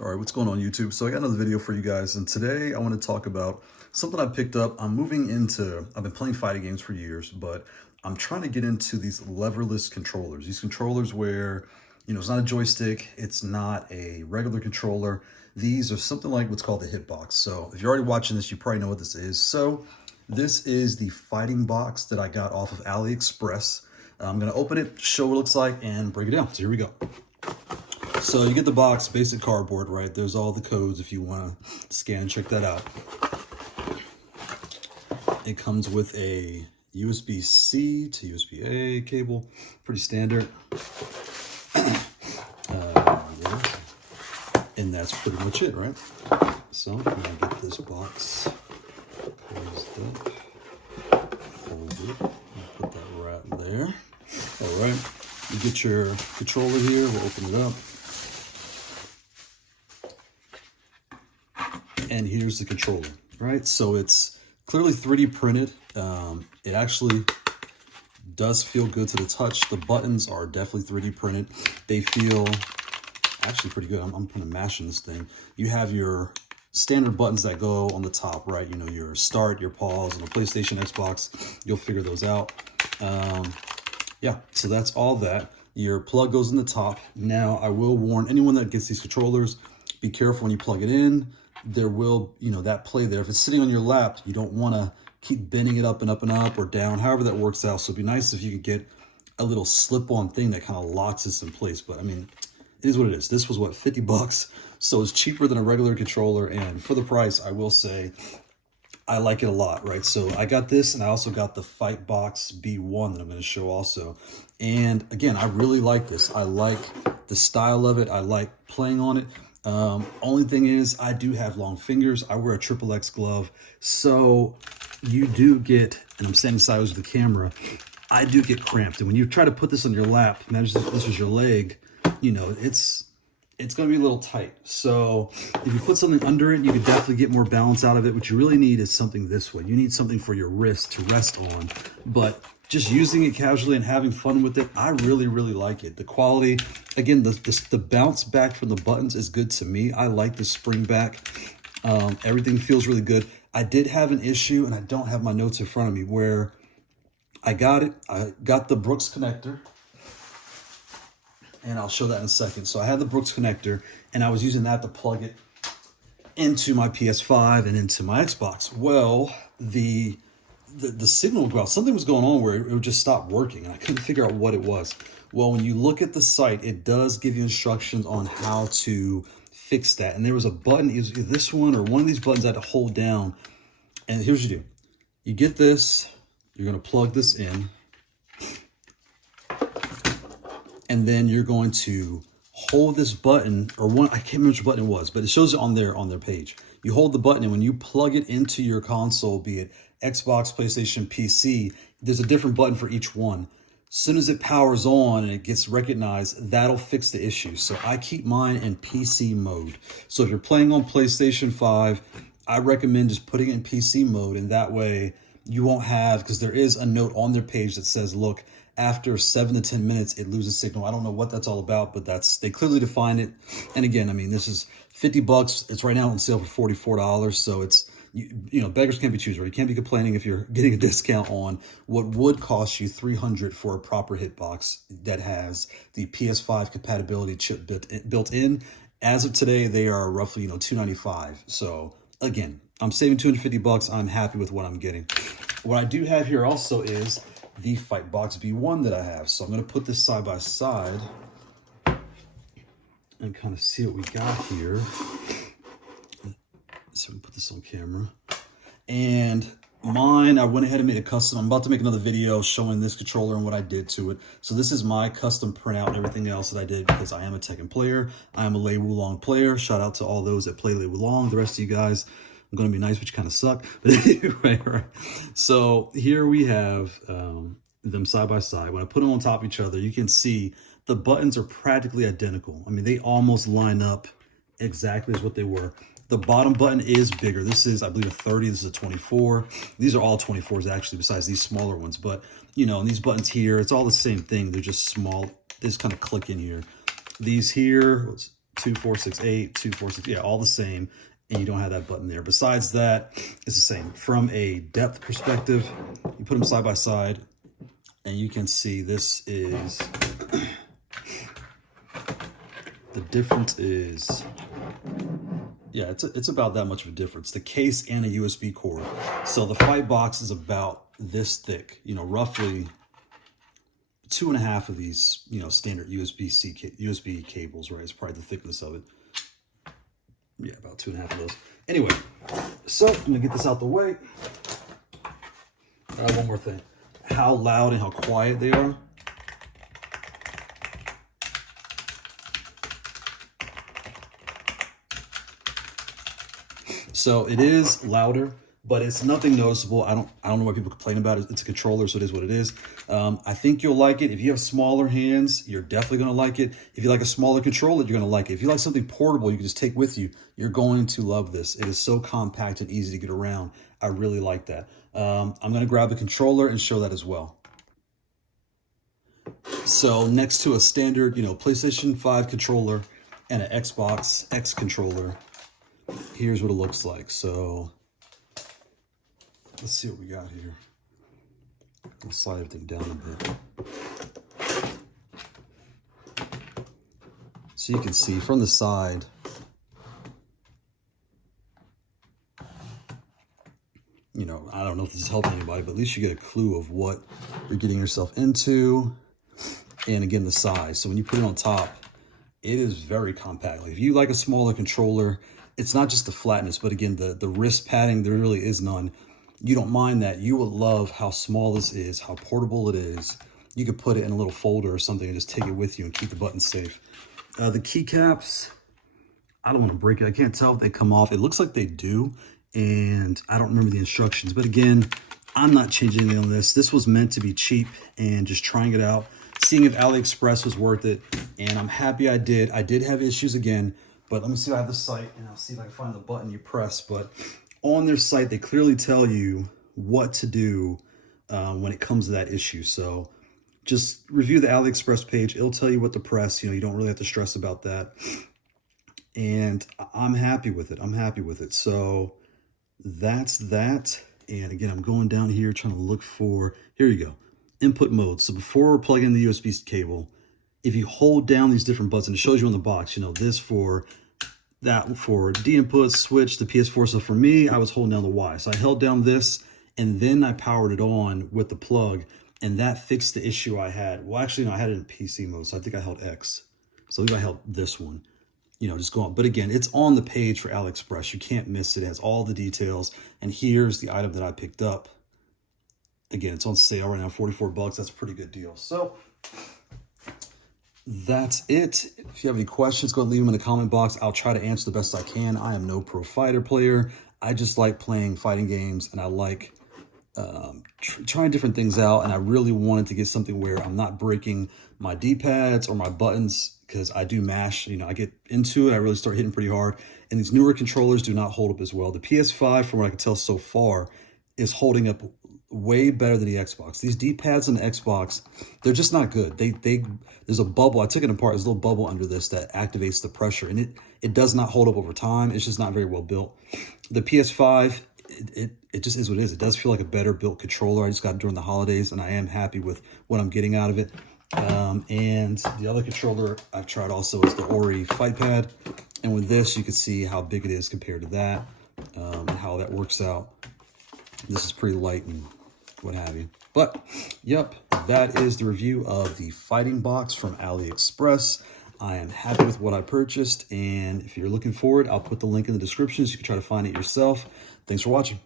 All right, what's going on YouTube? So I got another video for you guys, and today I want to talk about something I picked up. I've been playing fighting games for years, but I'm trying to get into these leverless controllers. These controllers where, it's not a joystick, it's not a regular controller. These are something like what's called the Hitbox. So if you're already watching this, you probably know what this is. So this is the FightingBox that I got off of AliExpress. I'm gonna open it, show what it looks like, and break it down. So here we go. So you get the box, basic cardboard, right? There's all the codes if you want to scan and check that out. It comes with a USB C to USB A cable, pretty standard. Yeah. And that's pretty much it, right? So I'm gonna get this box closed up, fold it, put that right there. All right, you get your controller here. We'll open it up. And here's the controller, right? So it's clearly 3D printed. It actually does feel good to the touch. The buttons are definitely 3D printed. They feel actually pretty good. I'm kind of mashing this thing. You have your standard buttons that go on the top, right? You know, your start, your pause, on the PlayStation, Xbox, you'll figure those out. Yeah, so that's all that. Your plug goes in the top. Now, I will warn anyone that gets these controllers, be careful when you plug it in. There will, that play there. If it's sitting on your lap, you don't want to keep bending it up and up and up or down, however that works out. So it'd be nice if you could get a little slip-on thing that kind of locks this in place. But I mean, it is what it is. This was what, 50 bucks. So it's cheaper than a regular controller. And for the price, I will say, I like it a lot, right? So I got this, and I also got the Fightbox B1 that I'm going to show also. And again, I really like this. I like the style of it. I like playing on it. Only thing is, I do have long fingers. I wear a XXX glove. So you do get, and I'm standing sideways with the camera, I do get cramped. And when you try to put this on your lap, imagine this was your leg, it's going to be a little tight. So if you put something under it, you can definitely get more balance out of it. What you really need is something this way. You need something for your wrist to rest on. But just using it casually and having fun with it, I really, really like it. The quality, again, the bounce back from the buttons is good to me. I like the spring back. Everything feels really good. I did have an issue, and I don't have my notes in front of me, where I got the Brooks connector. And I'll show that in a second. So I had the Brooks connector, and I was using that to plug it into my PS5 and into my Xbox. Well, the signal would go out. Something was going on where it would just stop working, and I couldn't figure out what it was. Well, when you look at the site, it does give you instructions on how to fix that. And there was a button, either this one or one of these buttons I had to hold down. And here's what you do. You get this, you're going to plug this in. And then you're going to hold this button, or one, I can't remember which button it was, but it shows it on their page. You hold the button, and when you plug it into your console, be it Xbox, PlayStation, PC, there's a different button for each one. As soon as it powers on and it gets recognized, that'll fix the issue. So I keep mine in PC mode. So if you're playing on PlayStation 5, I recommend just putting it in PC mode, and that way you won't have, because there is a note on their page that says, look, after 7 to 10 minutes, it loses signal. I don't know what that's all about, but they clearly define it. And again, I mean, this is 50 bucks. It's right now on sale for $44. So it's, beggars can't be choosers. You can't be complaining if you're getting a discount on what would cost you $300 for a proper Hitbox that has the PS5 compatibility chip built in. As of today, they are roughly, $295. So again, I'm saving 250 bucks. I'm happy with what I'm getting. What I do have here also is the Fightbox B1 that I have. So I'm going to put this side by side and kind of see what we got here. So we put this on camera. And mine, I went ahead and made a custom. I'm about to make another video showing this controller and what I did to it. So this is my custom printout and everything else that I did, because I am a Tekken player. I am a Lei Wulong player. Shout out to all those that play Lei Wulong. The rest of you guys, I'm going to be nice, but you kind of suck. But anyway, right. So here we have them side by side. When I put them on top of each other, you can see the buttons are practically identical. I mean, they almost line up exactly as what they were. The bottom button is bigger. This is, I believe, a 30. This is a 24. These are all 24s, actually, besides these smaller ones. But, and these buttons here, it's all the same thing. They're just small. They just kind of click in here. These here, 2468, 2468, yeah, all the same, and you don't have that button there. Besides that, it's the same. From a depth perspective, you put them side by side, and you can see this is, the difference is, yeah, it's about that much of a difference. The case and a USB cord. So the Fightbox is about this thick, you know, roughly 2.5 of these, you know, standard USB cables, right? It's probably the thickness of it. Yeah, about 2.5 of those. Anyway, so I'm gonna get this out the way. One more thing. How loud and how quiet they are. So it is louder, but it's nothing noticeable. I don't know why people complain about it. It's a controller, so it is what it is. I think you'll like it. If you have smaller hands, you're definitely gonna like it. If you like a smaller controller, you're gonna like it. If you like something portable you can just take with you, you're going to love this. It is so compact and easy to get around. I really like that. I'm gonna grab the controller and show that as well. So next to a standard, you know, PlayStation 5 controller and an Xbox X controller, here's what it looks like. So let's see what we got here. I'll slide everything down a bit. So you can see from the side, you know, I don't know if this is helping anybody, but at least you get a clue of what you're getting yourself into. And again, the size. So when you put it on top, it is very compact. Like if you like a smaller controller, it's not just the flatness, but again, the wrist padding, there really is none. You don't mind that. You will love how small this is, how portable it is. You could put it in a little folder or something and just take it with you and keep the buttons safe. The keycaps, I don't want to break it. I can't tell if they come off. It looks like they do, and I don't remember the instructions. But again, I'm not changing anything on this. This was meant to be cheap and just trying it out, seeing if AliExpress was worth it, and I'm happy I did. I did have issues again, but let me see if I have the site, and I'll see if I can find the button you press. But on their site, they clearly tell you what to do when it comes to that issue. So just review the AliExpress page. It'll tell you what to press. You know, you don't really have to stress about that. And I'm happy with it. I'm happy with it. So that's that. And again, I'm going down here trying to look for, here you go, input mode. So before plugging in the USB cable, if you hold down these different buttons, it shows you on the box, you know, this for that for D input, switch, the PS4. So for me, I was holding down the Y. So I held down this and then I powered it on with the plug, and that fixed the issue I had. Well, actually, no, I had it in PC mode. So I think I held X. So I think I held this one, you know, just go on. But again, it's on the page for AliExpress. You can't miss it. It has all the details. And here's the item that I picked up. Again, it's on sale right now, 44 bucks. That's a pretty good deal. So that's it. If you have any questions, go and leave them in the comment box. I'll try to answer the best I can. I am no pro fighter player. I just like playing fighting games, and I like trying different things out. And I really wanted to get something where I'm not breaking my D-pads or my buttons, because I do mash. You know, I get into it, I really start hitting pretty hard. And these newer controllers do not hold up as well. The PS5, from what I can tell so far, is holding up way better than the Xbox. These D-pads on the Xbox, they're just not good. There's a bubble. I took it apart. There's a little bubble under this that activates the pressure, and it does not hold up over time. It's just not very well built. The PS5, it just is what it is. It does feel like a better built controller. I just got it during the holidays, and I am happy with what I'm getting out of it. And the other controller I've tried also is the Ori Fight Pad, and with this you can see how big it is compared to that, and how that works out. This is pretty light and what have you. But yep, that is the review of the FightingBox from AliExpress. I am happy with what I purchased, and if you're looking for it, I'll put the link in the description so you can try to find it yourself. Thanks for watching.